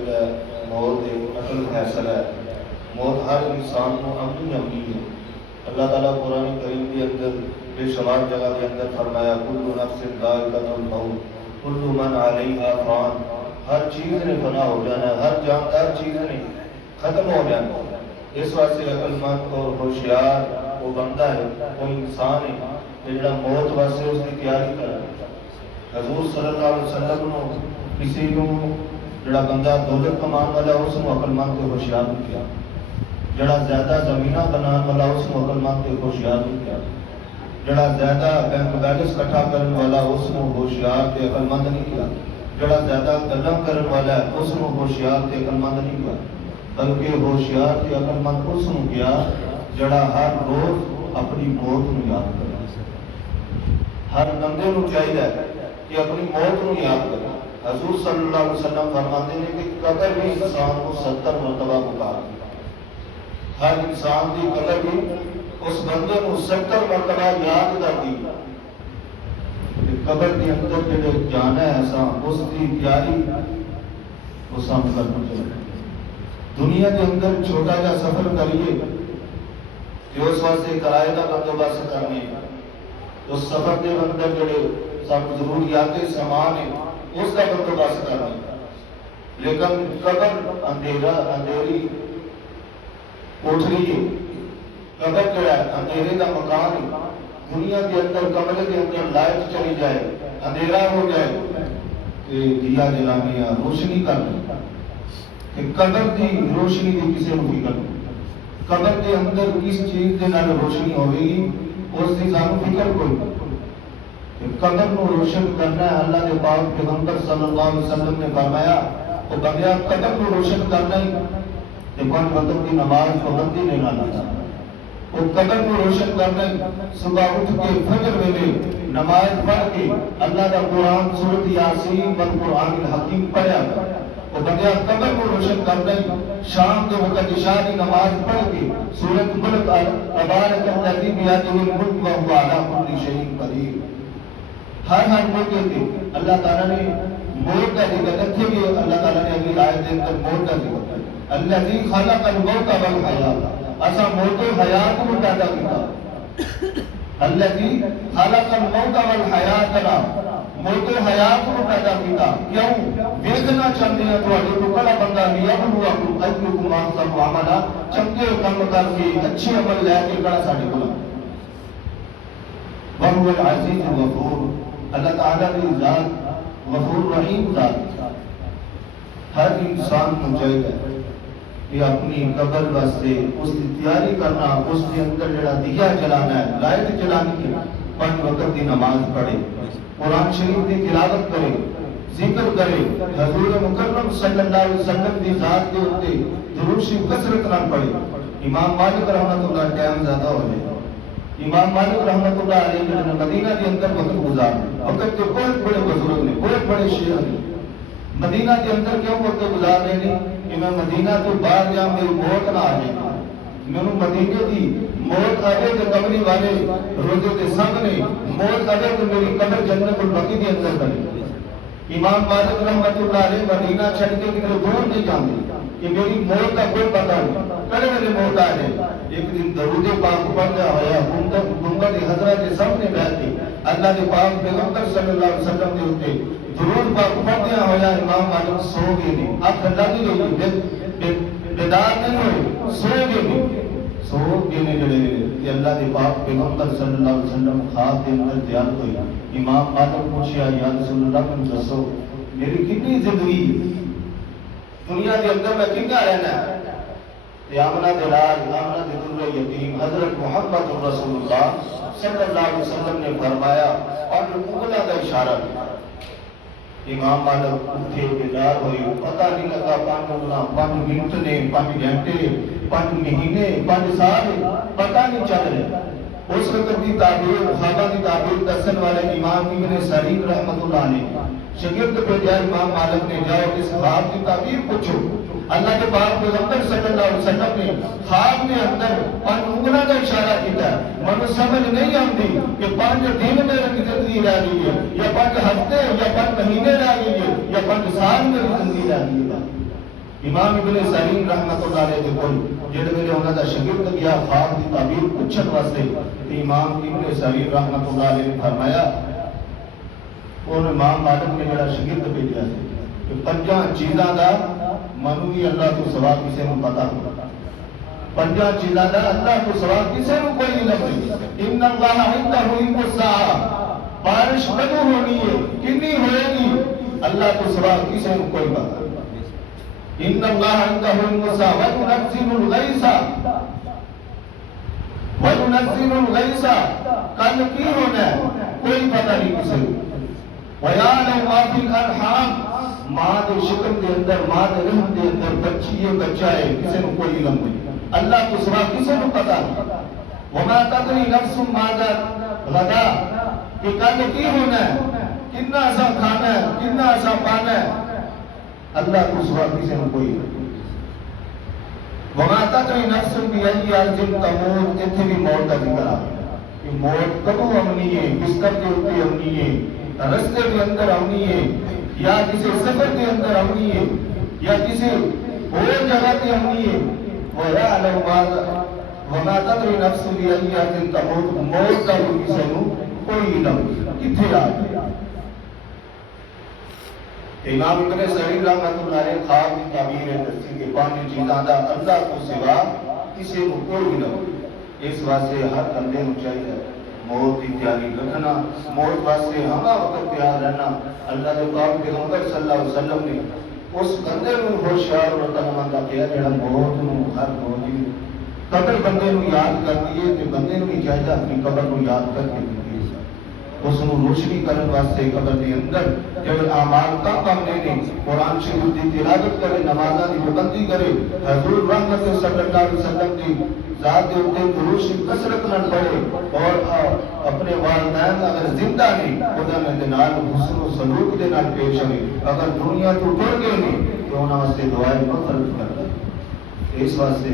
چاہیے موت ایک اٹل فیصلہ ہے. موت ہر انسان کو اپنی اپنی ہے. اللہ تعالیٰ قرآن کریم کے اندر بے شمار جگہ کے اندر فرمایا کل نفس ذائقۃ الموت کل من علیہا فان. ہر چیز نے فنا ہو جانا ہے, ہر چیز نے ختم ہو جانا ہے. اس واسطے عقل مند اور ہوشیار وہ بندہ ہے, وہ انسان ہے کہ جڑا موت واسطے اس کی تیاری کرے. حضور صلی اللہ علیہ وسلم نے کسی کو جڑا بندہ دولت کمان والا اس کو عقل مند تے ہوشیار نہیں کیا, جڑا زیادہ زمینہ بنان والا اس کو عقل مند تے ہوشیار نہیں کیا, جڑا زیادہ بینک بیلنس اکٹھا کرنے والا اس کو ہوشیار تے عقل مند نہیں کیا, جڑا زیادہ گلاں کرنے والا ہے اس کو ہوشیار تے عقل مند نہیں کیا, بلکہ ہوشیار تے عقل مند اس کو کیا جڑا ہر روز اپنی موت نو یاد کرے. ہر بندے نو چاہیے کہ اپنی موت نو یاد کرے. حضور صلی اللہ علیہ وسلم فرماتے ہیں کہ قبر بھی انسان کو 70 مرتبہ پکارتی. ہر انسان کی قبر بھی اس بندے کو 70 مرتبہ یاد کرتی. قبر کے اندر جڑے جانا ہے ایسا اس کی تیاری اس ہم کرنا چاہیے. دنیا کے اندر چھوٹا جا سفر کریے کہ اس واسطے کرائے کا بندوبست کرنے, اس سفر کے اندر جڑے سب ضروریات سامان ہیں اس کا بندوبست کرنے. لیکن قبر اندھیری کوٹھری ہے, قبر جو ہے اندھیرے کا مکان ہے. دنیا کے اندر کمرے کے اندر لائٹ چلی جائے, اندھیرا ہو جائے کہ دیا جلانے یا روشنی کرنے, کہ قبر کی روشنی کی کسی کو فکر نہیں. قبر کے اندر کس چیز کے نال روشنی ہوئے گی اس کی سانو فکر کوئی نہیں. قبر کو روشن کرنا ہے. اللہ کے پاک پیغمبر صلی اللہ علیہ وسلم نے فرمایا وہ بندہ قبر کو روشن کرنا ہی کہ 5 وقت کی نماز پابندی نہیں لانا چاہتا. وہ قبر کو روشن کرنا ہی صبح اٹھ کے فجر میں نماز پڑھ کے اللہ کا قرآن سورۃ یاسین والقرآن الحکیم پڑھا. وہ بندہ قبر کو روشن کرنا ہی شام کے وقت عشاء کی نماز پڑھ کے سورۃ ملک تبارک الذی بیدہ الملک وہو علی کل شیء قدیر. ہر موقع پہ اللہ تعالیٰ نے موت کا ذکر رکھے بھی. اللہ تعالیٰ نے اگلی آیت کے اندر موت کا ذکر کیا, الذی خلق الموت والحیات. ایسا موت و حیات کو پیدا کیا. الذی خلق الموت والحیات, موت و حیات کو پیدا کیا. کیوں دیکھنا چاہتے ہیں تو کڑا بندہ لیا ہوا ایکم احسن عملا, چنگے کام کر کے اچھے عمل لے کے کڑا ساڈے کول. وہو العزیز الغفور, اللہ تعالیٰ کی ذات غفور رحیم ذات. ہر انسان کو چاہیے کہ اپنی قبر واسطے اس کی تیاری کرنا, اس کے اندر جڑا دیا جلانا ہے, لائٹ جلانی ہے, 5 وقت کی نماز پڑھے, قرآن شریف کی تلاوت کرے, ذکر کرے, حضور مکرم صلی اللہ علیہ وسلم کی ذات کے اوپر درود شریف کثرت نہ پڑھے. امام مالک رحمۃ اللہ ٹائم زیادہ ہو جائے. امام مالک رحمۃ اللہ علیہ نے مدینہ کے اندر وقت گزارا. وقت کے بہت بڑے بزرگ نے, بہت بڑے شیخ نے. مدینہ کے اندر کیوں وقت گزار رہے ہیں کہ میں مدینہ تو باہر جا میری موت نہ آ جائے, میں مدینے کی موت آئے تو قبری والے روزے کے سامنے موت آئے تو میری قبر جنت البقیع کے اندر بنے. امام مالک رحمۃ اللہ علیہ مدینہ چھڑ کے کدھر دور نہیں جاتے کہ میری موت کا کوئی پتہ نہیں, کڑے میری موت آ جائے. ایک دن درود پاک پڑھتا ہوا گنبد حضرہ کے سامنے بیٹھ کے اللہ کے پاک پیغمبر صلی اللہ علیہ وسلم کے اوپر درود پاک پڑھتا ہوا امام مالک سو گئے نہیں. آپ لگی گئی بیدار نہیں ہوئے, سو گئے نہیں. سو گئے نہیں کہ اللہ کے پاک پیغمبر صلی اللہ علیہ وسلم خواب کے اندر تیار ہوئی. امام مالک پوچھا یا رسول اللہ من دسو میری کتنی زندگی دنیا کے اندر میں کتنا رہنا ہے. آمنہ دلال, آمنہ دل یتیم حضرت محمد رسول اللہ صلی اللہ علیہ وسلم نے فرمایا اور انگلا کا اشارہ کیا. امام مالک اٹھے بیدار ہوئی, پتہ نہیں لگا 5 انگلا 5 منٹ نے, 5 گھنٹے, 5 مہینے, 5 سال پتہ نہیں چل رہے. اس وقت کی تعبیر, صحابہ کی تعبیر دسن والے امام ابن سعید رحمۃ اللہ علیہ شاگرد پہ جائے امام مالک نے جاؤ اس خواب کی تعبیر پوچھو. اللہ کے پاک پیغمبر صلی اللہ علیہ وسلم نے خواب میں اندر 5 انگلا کا اشارہ کیا. مجھے سمجھ نہیں آتی کہ 5 دن میں زندگی رہ گئی ہے یا 5 ہفتے یا 5 مہینے رہ گئی ہے یا 5 سال میں زندگی رہ گئی ہے. امام ابن سیرین رحمت اللہ علیہ کے کول جڑے ویلے انہاں دا شاگرد گیا خواب دی تعبیر پوچھن واسطے تے امام ابن سیرین رحمت اللہ علیہ نے فرمایا اور امام مالک نے جڑا شاگرد بھیجا سی کہ پنجاں چیزاں دا منو بھی اللہ تو سوا کسے نوں پتہ نہیں، پنجاں چیزاں دا اللہ تو سوا کسے نوں کوئی علم نہیں۔ ان اللہ عنده علم الساعہ، بارش کدوں ہونی ہے کنی ہوئے گی اللہ تو سوا کسے نوں کوئی پتہ نہیں۔ ان اللہ عنده علم الساعہ وينزل الغیث وينزل الغیث، کل کی ہونا ہے کوئی پتہ نہیں کسے نوں۔ وَيَعْلَمُ مَا فِي الْأَرْحَامِ، ماں دے شکم دے اندر ماں دے رحم دے اندر بچی ہے بچہ ہے کسے نوں کوئی علم نہیں، اللہ کو سوا کسے نوں پتہ نہیں۔ وَمَا تَدْرِي نَفْسٌ مَاذَا غَدًا، کہ کل کی ہونا ہے کتنا سا کھانا ہے کتنا سا پانا ہے، اللہ کو سوا کسے نوں کوئی علم نہیں۔ وَمَا تَدْرِي نَفْسٌ بِأَيِّ أَرْضٍ تَمُوتُ، اتنے بھی موت کا ذکر آ گیا کہ موت کدوں آنی ہے، بستر کے اوپر آنی ہے، رستے کے اندر آنی ہے، یا کسی سفر کے اندر آنی ہے، یا کسی اور جگہ پہ آنی ہے۔ وَمَا تَدْرِي نَفْسٌ بِأَيِّ أَرْضٍ تَمُوتُ، موت کا بھی کسی نوں کوئی علم نہیں، کتنے آ گیا۔ امام ابن سیرین رحمۃ اللہ علیہ خواب کی تعبیر ہے دسی کہ پانچ چیزاں دا اللہ کو سوا کسی نوں کوئی علم نہیں۔ اس واسطے ہر بندے نوں چاہیے موت کی تیاری رکھنا، موت واسطے ہر وقت تیار رہنا۔ اللہ کے پاک پیغمبر صلی اللہ علیہ وسلم نے اس بندے نوں ہوشیار اور عقلمند کیا جڑا موت نوں ہر روز قبر بندے نوں یاد کرتی ہے تے بندے نوں بھی چاہیے اپنی قبر نوں یاد کر کے اس نوں روشنی کرنے واسطے قبر کے اندر جڑے اعمال کام نے قرآن شریف کی تلاوت کرے، نمازاں کی پابندی کرے، حضور رحمت صلی اللہ علیہ وسلم کی ذات کے اوپر درود کی کثرت نال پڑھے اور اپنے والدین اگر زندہ نہیں انہاں دے نال حسن و سلوک دے نال پیش آئے، اگر دنیا تو ٹر گئے نہیں تو انہاں واسطے دعائیں مغفرت کرنا۔ اس واسطے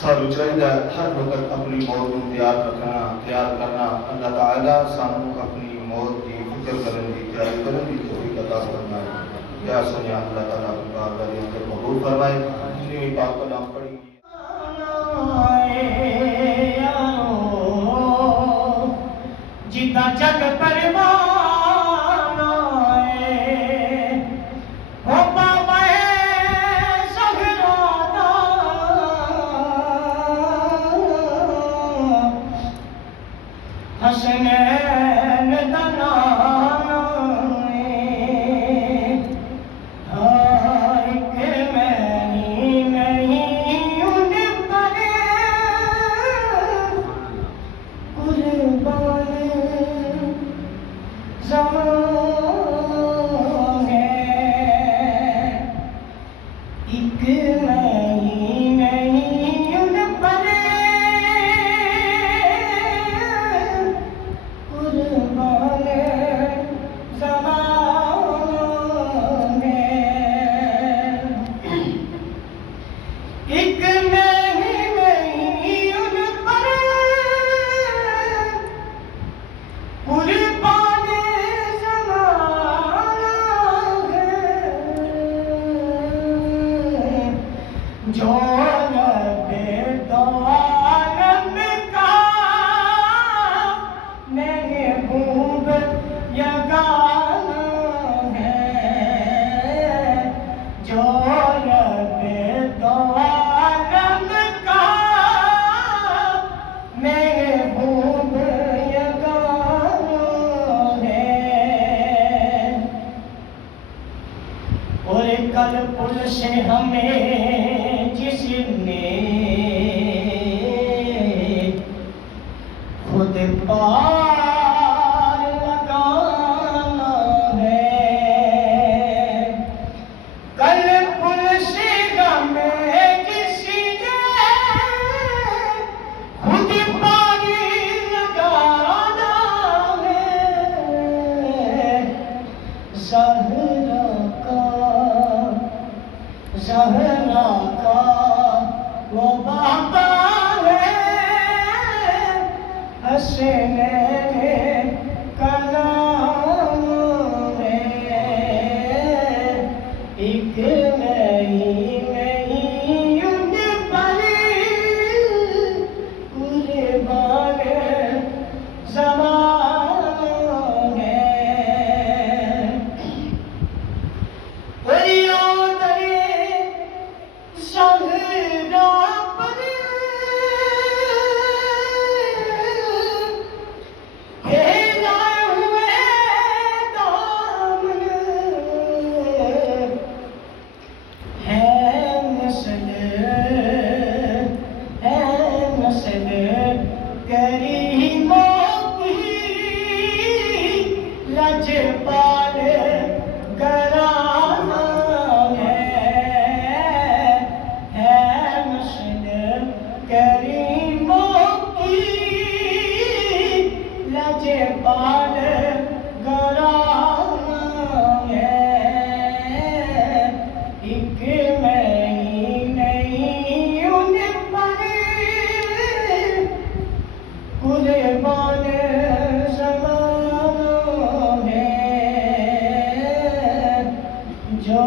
سانوں چاہیے ہر وقت اپنی موت کو تیار کرنا۔ اللہ تعالیٰ سانوں اپنی موت کی فکر کرنے کی تیاری کرنے کی توفیق عطا فرمائے۔ یا سنیا اللہ تعالیٰ پاک علی اندر قبول فرمائے۔ جتنی بھی پاک کلام پڑھی گی جتا جگ پروان حسنین دنانا ہائے کہ میں نہیں ان پر قربان زمان ہے، ایک نہیں ان پر جو رب دو عالم کا محبوب یگانہ ہے، جو رب دو عالم کا محبوب یگانہ ہے۔ اور کل پل سے ہمیں جس نے خود پار لگانا ہے، کل پل سے ہمیں جس نے خود پار لگانا ہے، زہرا کا وہ بابا ہے، حسنین کا نام ہے، سے پال گرام ہے، ایک میں ہی نہیں ان پر قربان زمان ہے، جو